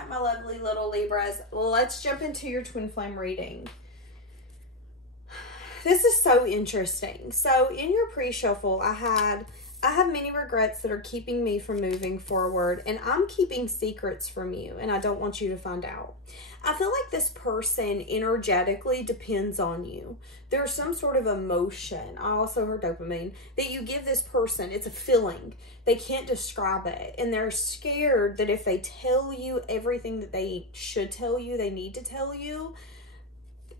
right, my lovely little Libras. Let's jump into your twin flame reading. This is so interesting. So in your pre-shuffle, I have many regrets that are keeping me from moving forward, and I'm keeping secrets from you, and I don't want you to find out. I feel like this person energetically depends on you. There's some sort of emotion, I also heard dopamine, that you give this person. It's a feeling. They can't describe it, and they're scared that if they tell you everything that they should tell you, they need to tell you,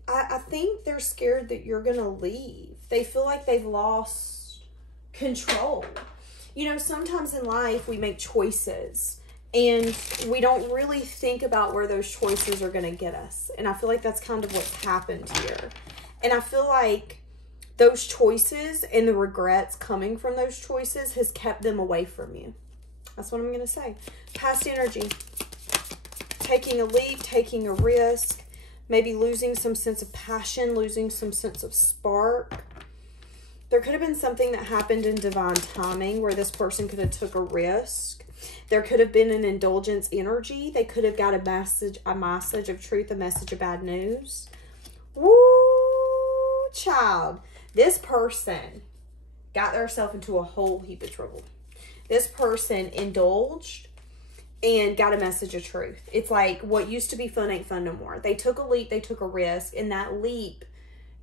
I think they're scared that you're going to leave. They feel like they've lost control. You know, sometimes in life we make choices and we don't really think about where those choices are going to get us. And I feel like that's kind of what's happened here. And I feel like those choices and the regrets coming from those choices has kept them away from you. That's what I'm going to say. Past energy. Taking a leap, taking a risk. Maybe losing some sense of passion, losing some sense of spark. There could have been something that happened in divine timing where this person could have took a risk. There could have been an indulgence energy. They could have got a message of truth, a message of bad news. Woo, child. This person got themselves into a whole heap of trouble. This person indulged and got a message of truth. It's like what used to be fun ain't fun no more. They took a leap, they took a risk, and that leap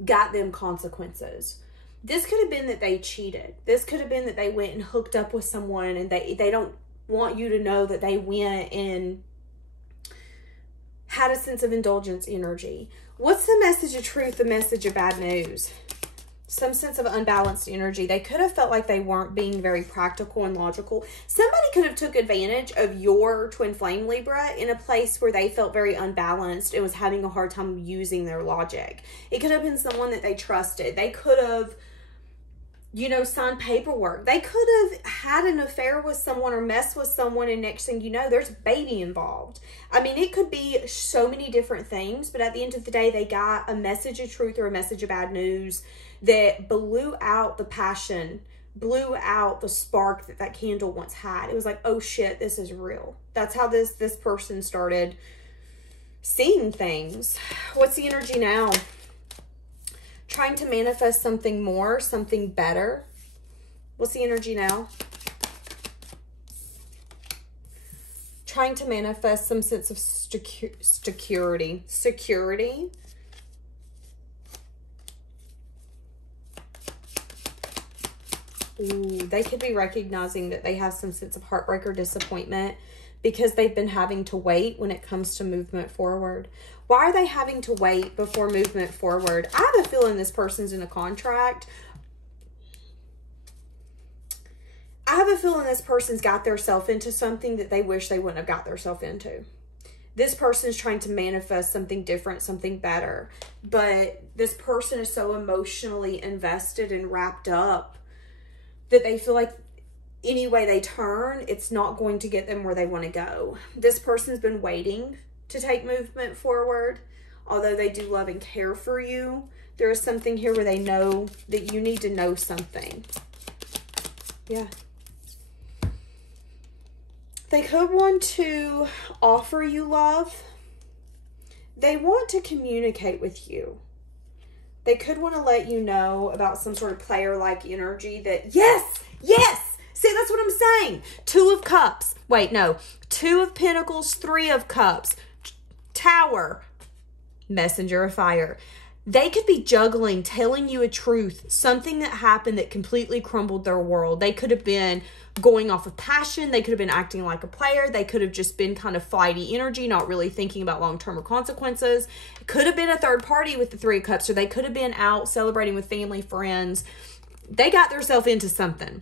got them consequences. This could have been that they cheated. This could have been that they went and hooked up with someone and they don't want you to know that they went and had a sense of indulgence energy. What's the message of truth, the message of bad news? Some sense of unbalanced energy. They could have felt like they weren't being very practical and logical. Somebody could have took advantage of your twin flame Libra in a place where they felt very unbalanced and was having a hard time using their logic. It could have been someone that they trusted. They could have, you know, signed paperwork. They could have had an affair with someone or messed with someone, and next thing you know, there's a baby involved. I mean, it could be so many different things, but at the end of the day, they got a message of truth or a message of bad news that blew out the passion, blew out the spark that that candle once had. It was like, oh shit, this is real. That's how this person started seeing things. What's the energy now? Trying to manifest something more, something better. What's the energy now? Trying to manifest some sense of security. Security. Ooh, they could be recognizing that they have some sense of heartbreak or disappointment because they've been having to wait when it comes to movement forward. Why are they having to wait before movement forward? I have a feeling this person's in a contract. I have a feeling this person's got themselves into something that they wish they wouldn't have got themselves into. This person's trying to manifest something different, something better. But this person is so emotionally invested and wrapped up that they feel like any way they turn, it's not going to get them where they want to go. This person's been waiting to take movement forward. Although they do love and care for you, there is something here where they know that you need to know something. Yeah. They could want to offer you love. They want to communicate with you. They could want to let you know about some sort of player-like energy that, yes, yes. See, that's what I'm saying. 2 of Cups. Wait, no. 2 of Pentacles, 3 of Cups. Tower. Messenger of Fire. They could be juggling, telling you a truth, something that happened that completely crumbled their world. They could have been going off of passion. They could have been acting like a player. They could have just been kind of flighty energy, not really thinking about long-term consequences. It could have been a third party with the 3 of Cups, or they could have been out celebrating with family, friends. They got themselves into something.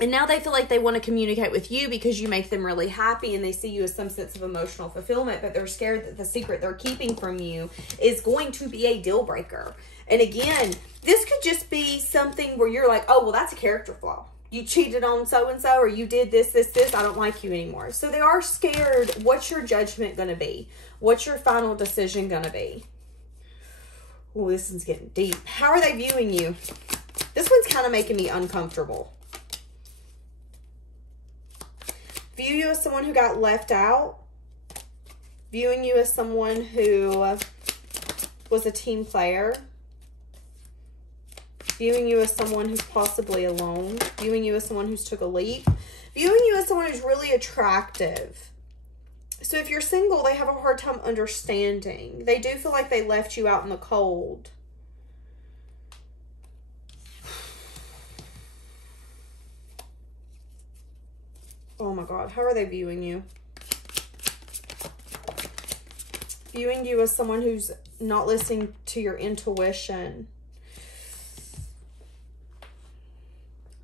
And now they feel like they want to communicate with you because you make them really happy and they see you as some sense of emotional fulfillment, but they're scared that the secret they're keeping from you is going to be a deal breaker. And again, this could just be something where you're like, oh, well, that's a character flaw. You cheated on so-and-so, or you did this, I don't like you anymore. So they are scared. What's your judgment going to be? What's your final decision going to be? Oh, this one's getting deep. How are they viewing you? This one's kind of making me uncomfortable. View you as someone who got left out. Viewing you as someone who was a team player. Viewing you as someone who's possibly alone. Viewing you as someone who's took a leap. Viewing you as someone who's really attractive. So if you're single, they have a hard time understanding. They do feel like they left you out in the cold. Oh my God, how are they viewing you? Viewing you as someone who's not listening to your intuition.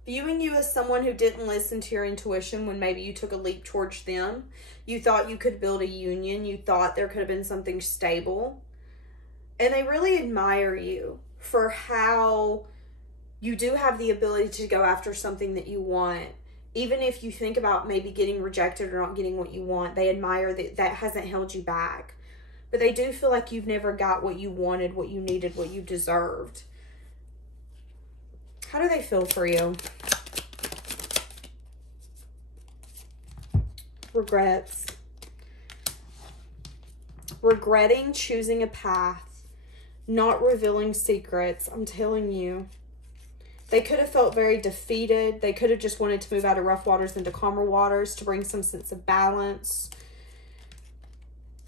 Viewing you as someone who didn't listen to your intuition when maybe you took a leap towards them. You thought you could build a union. You thought there could have been something stable. And they really admire you for how you do have the ability to go after something that you want. Even if you think about maybe getting rejected or not getting what you want, they admire that that hasn't held you back. But they do feel like you've never got what you wanted, what you needed, what you deserved. How do they feel for you? Regrets. Regretting choosing a path. Not revealing secrets. I'm telling you. They could have felt very defeated. They could have just wanted to move out of rough waters into calmer waters to bring some sense of balance.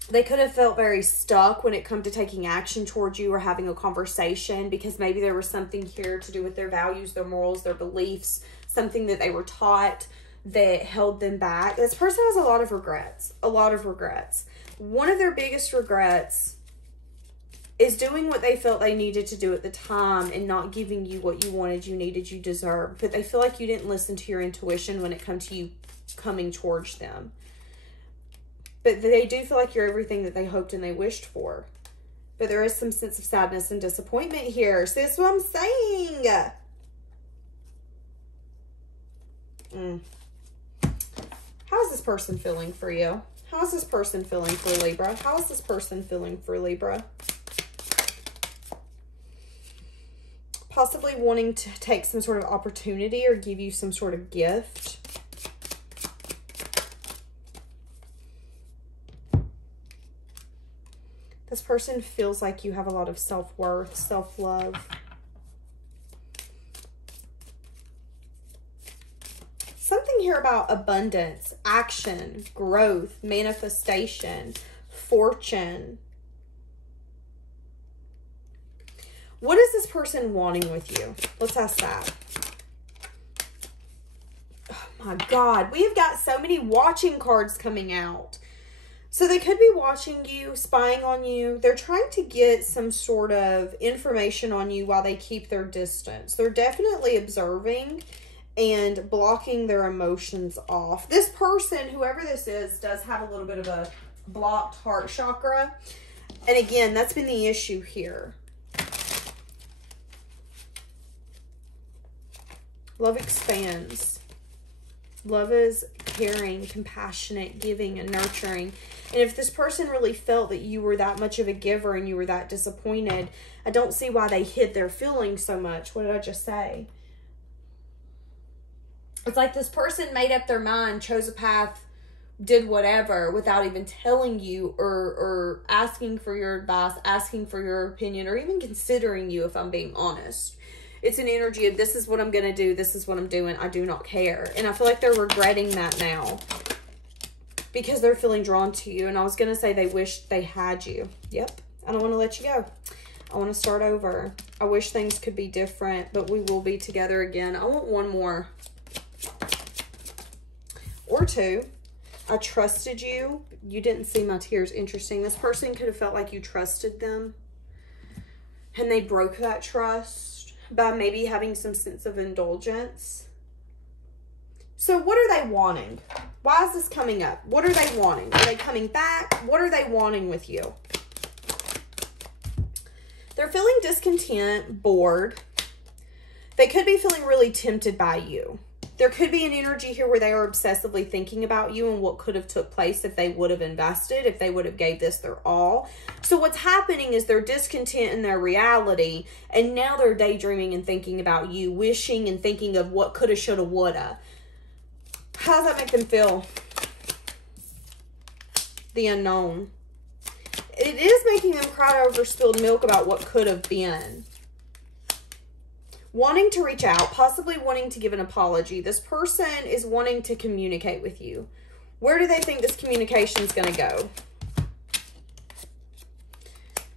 They could have felt very stuck when it comes to taking action towards you or having a conversation, because maybe there was something here to do with their values, their morals, their beliefs, something that they were taught that held them back. This person has a lot of regrets, a lot of regrets. One of their biggest regrets is doing what they felt they needed to do at the time and not giving you what you wanted, you needed, you deserved. But they feel like you didn't listen to your intuition when it comes to you coming towards them. But they do feel like you're everything that they hoped and they wished for. But there is some sense of sadness and disappointment here. So that's what I'm saying. How is this person feeling for you? How is this person feeling for Libra? How is this person feeling for Libra? Possibly wanting to take some sort of opportunity or give you some sort of gift. This person feels like you have a lot of self-worth, self-love. Something here about abundance, action, growth, manifestation, fortune. What is this person wanting with you? Let's ask that. Oh my God, we've got so many watching cards coming out. So they could be watching you, spying on you. They're trying to get some sort of information on you while they keep their distance. They're definitely observing and blocking their emotions off. This person, whoever this is, does have a little bit of a blocked heart chakra. And again, that's been the issue here. Love expands. Love is caring, compassionate, giving, and nurturing. And if this person really felt that you were that much of a giver and you were that disappointed, I don't see why they hid their feelings so much. What did I just say? It's like this person made up their mind, chose a path, did whatever without even telling you or asking for your advice, asking for your opinion, or even considering you, if I'm being honest. It's an energy of, this is what I'm going to do. This is what I'm doing. I do not care. And I feel like they're regretting that now because they're feeling drawn to you. And I was going to say they wish they had you. Yep. I don't want to let you go. I want to start over. I wish things could be different, but we will be together again. I want one more. Or two. I trusted you. You didn't see my tears. Interesting. This person could have felt like you trusted them. And they broke that trust by maybe having some sense of indulgence. So what are they wanting? Why is this coming up? What are they wanting? Are they coming back? What are they wanting with you? They're feeling discontent, bored. They could be feeling really tempted by you. There could be an energy here where they are obsessively thinking about you and what could have took place if they would have invested, if they would have gave this their all. So what's happening is they're discontent in their reality, and now they're daydreaming and thinking about you, wishing and thinking of what coulda, shoulda, woulda. How does that make them feel? The unknown. it is making them cry over spilled milk about what could have been. Wanting to reach out, possibly wanting to give an apology. This person is wanting to communicate with you. Where do they think this communication is going to go?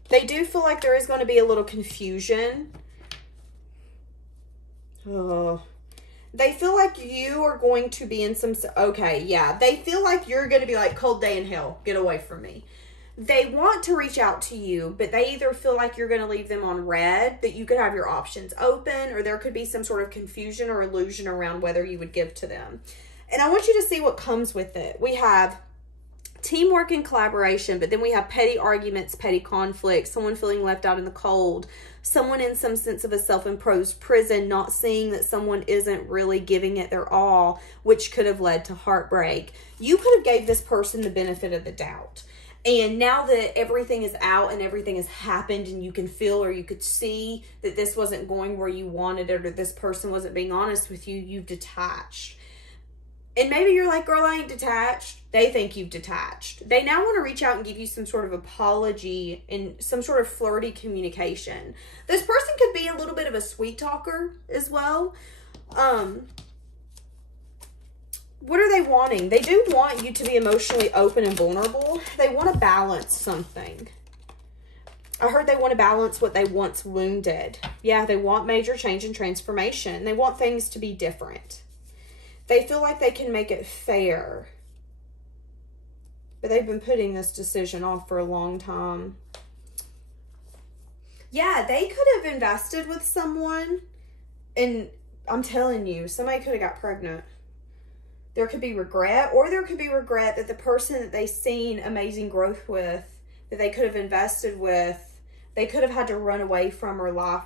They do feel like there is going to be a little confusion. Oh. They feel like you are going to be in some... Okay, yeah. They feel like you're going to be like, cold day in hell. Get away from me. They want to reach out to you, but they either feel like you're going to leave them on red, that you could have your options open, or there could be some sort of confusion or illusion around whether you would give to them. And I want you to see what comes with it. We have teamwork and collaboration, but then we have petty arguments, petty conflicts, someone feeling left out in the cold, someone in some sense of a self-imposed prison, not seeing that someone isn't really giving it their all, which could have led to heartbreak. You could have gave this person the benefit of the doubt. And now that everything is out and everything has happened and you can feel or you could see that this wasn't going where you wanted it or this person wasn't being honest with you, you've detached. And maybe you're like, girl, I ain't detached. They think you've detached. They now want to reach out and give you some sort of apology and some sort of flirty communication. This person could be a little bit of a sweet talker as well. What are they wanting? They do want you to be emotionally open and vulnerable. They want to balance something. I heard they want to balance what they once wounded. Yeah, they want major change and transformation. They want things to be different. They feel like they can make it fair. But they've been putting this decision off for a long time. Yeah, they could have invested with someone. And I'm telling you, somebody could have got pregnant. There could be regret, or there could be regret that the person that they've seen amazing growth with, that they could have invested with, they could have had to run away from or lie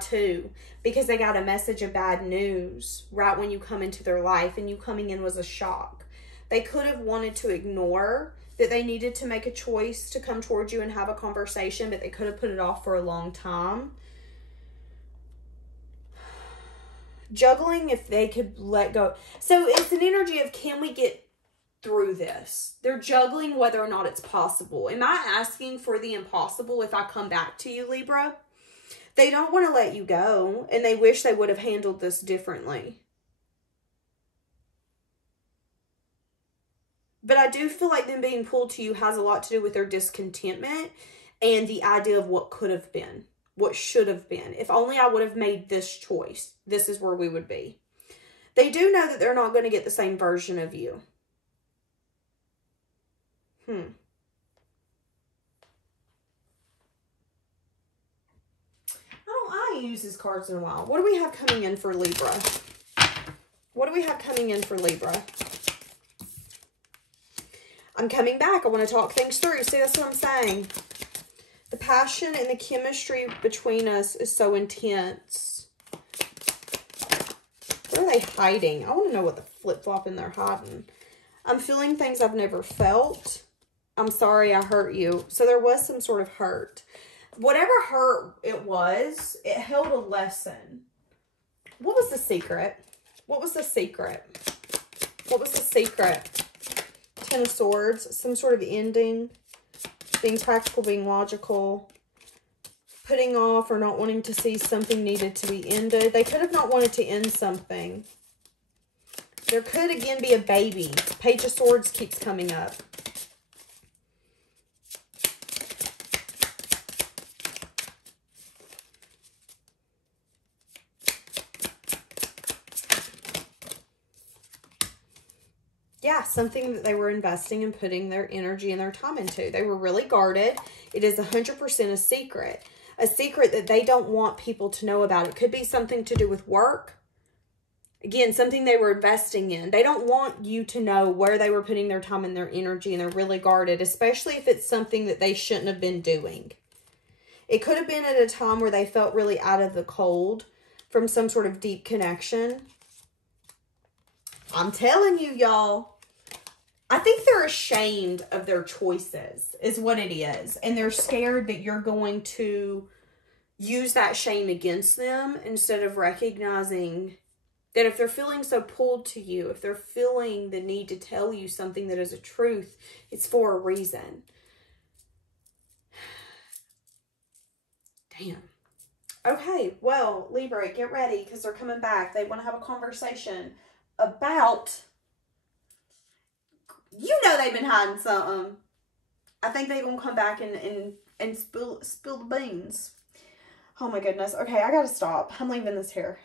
to because they got a message of bad news right when you come into their life, and you coming in was a shock. They could have wanted to ignore that they needed to make a choice to come towards you and have a conversation, but they could have put it off for a long time. Juggling if they could let go. So it's an energy of, can we get through this? They're juggling whether or not it's possible. Am I asking for the impossible if I come back to you, Libra? They don't want to let you go, and they wish they would have handled this differently. But I do feel like them being pulled to you has a lot to do with their discontentment and the idea of what could have been. What should have been. If only I would have made this choice, this is where we would be. They do know that they're not going to get the same version of you. I ain't used his cards in a while. What do we have coming in for Libra? What do we have coming in for Libra? I'm coming back. I want to talk things through. See, that's what I'm saying. The passion and the chemistry between us is so intense. What are they hiding? I want to know what the flip-flopping they're hiding. I'm feeling things I've never felt. I'm sorry I hurt you. So there was some sort of hurt. Whatever hurt it was, it held a lesson. What was the secret? What was the secret? What was the secret? Ten of Swords. Some sort of ending. Being practical, being logical, putting off or not wanting to see something needed to be ended. They could have not wanted to end something. There could again be a baby. Page of Swords keeps coming up. Yeah, something that they were investing and putting their energy and their time into. They were really guarded. It is 100% a secret that they don't want people to know about. It could be something to do with work. Again, something they were investing in. They don't want you to know where they were putting their time and their energy, and they're really guarded, especially if it's something that they shouldn't have been doing. It could have been at a time where they felt really out of the cold from some sort of deep connection. I'm telling you, y'all. I think they're ashamed of their choices is what it is. And they're scared that you're going to use that shame against them instead of recognizing that if they're feeling so pulled to you, if they're feeling the need to tell you something that is a truth, it's for a reason. Damn. Okay, well, Libra, get ready because they're coming back. They want to have a conversation about, you know, they've been hiding something. I think they're going to come back and spill the beans. Oh my goodness. Okay, I got to stop. I'm leaving this here.